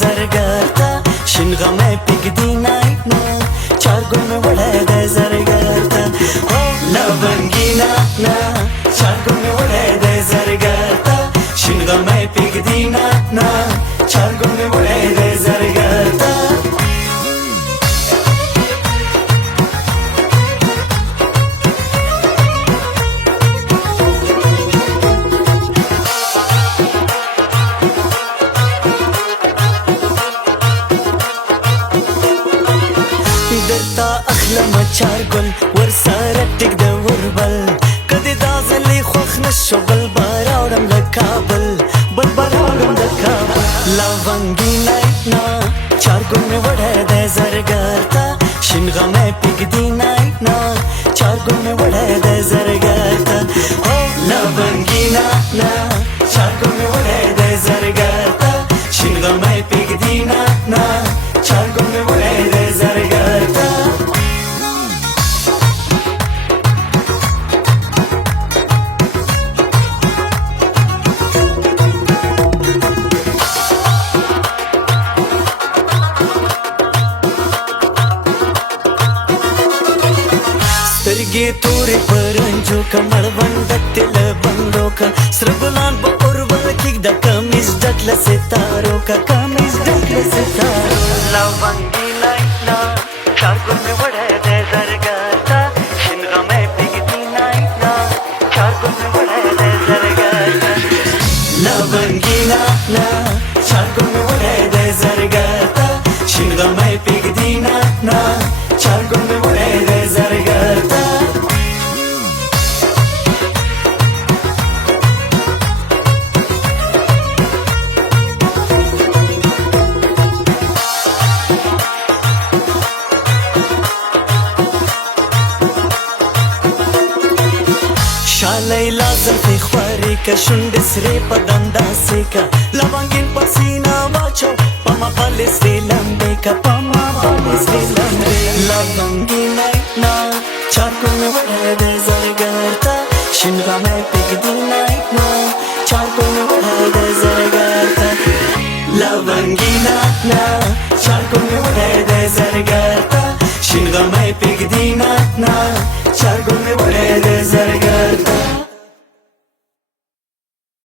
زرګرتا شین غمه پګدی نای نه چار ګل وړه د زرګرتا او لونګینا نه چار ګل وړه د زرګرتا شین غمه پګدی نه چار ګل وړه د زرګرتا درتا اخلم چار ګل ور سره ټیک د وربل کدی دا زلی خوخ نشو بل باراوړم د کابل بل باراوړم د کابل لونګی نه چار ګل می وړه د زرګرتا شین غمه پګدی نه چار ګل می وړه د زرګرتا او لونګی نه چار ګل می وړه د زرګرتا شین غمه پګدی نه چار ګل می وړه د زرګرتا سترګې تورې پرنجو کمر بندت له بندو کا سره ګلان په اوربل کې د کمیز ډکله ستارو کا کمیز ډکله ستارو لونګی نه چار ګل می وړه د زرګرتا شین غمه پګدی نه چار ګل می وړه د زرګرتا لونګی نه چار ګل می وړه د زرګرتا شین غمه پګدی نه چار ګل می وړه د زرګرتا شالای لازم تی خواری که شند سری پا دندا سیکا لونگین پسینا واچو پما بالی سری لمبے کا پما بالی سری لمبے لونگی نا چار ګل می وړه د زرګرتا شین غمه پګدی نا چار ګل می وړه د زرګرتا لونگی نا چار ګل می وړه د زرګرتا شین غمه پګدی نا چار ګل می وړه د زرګرتا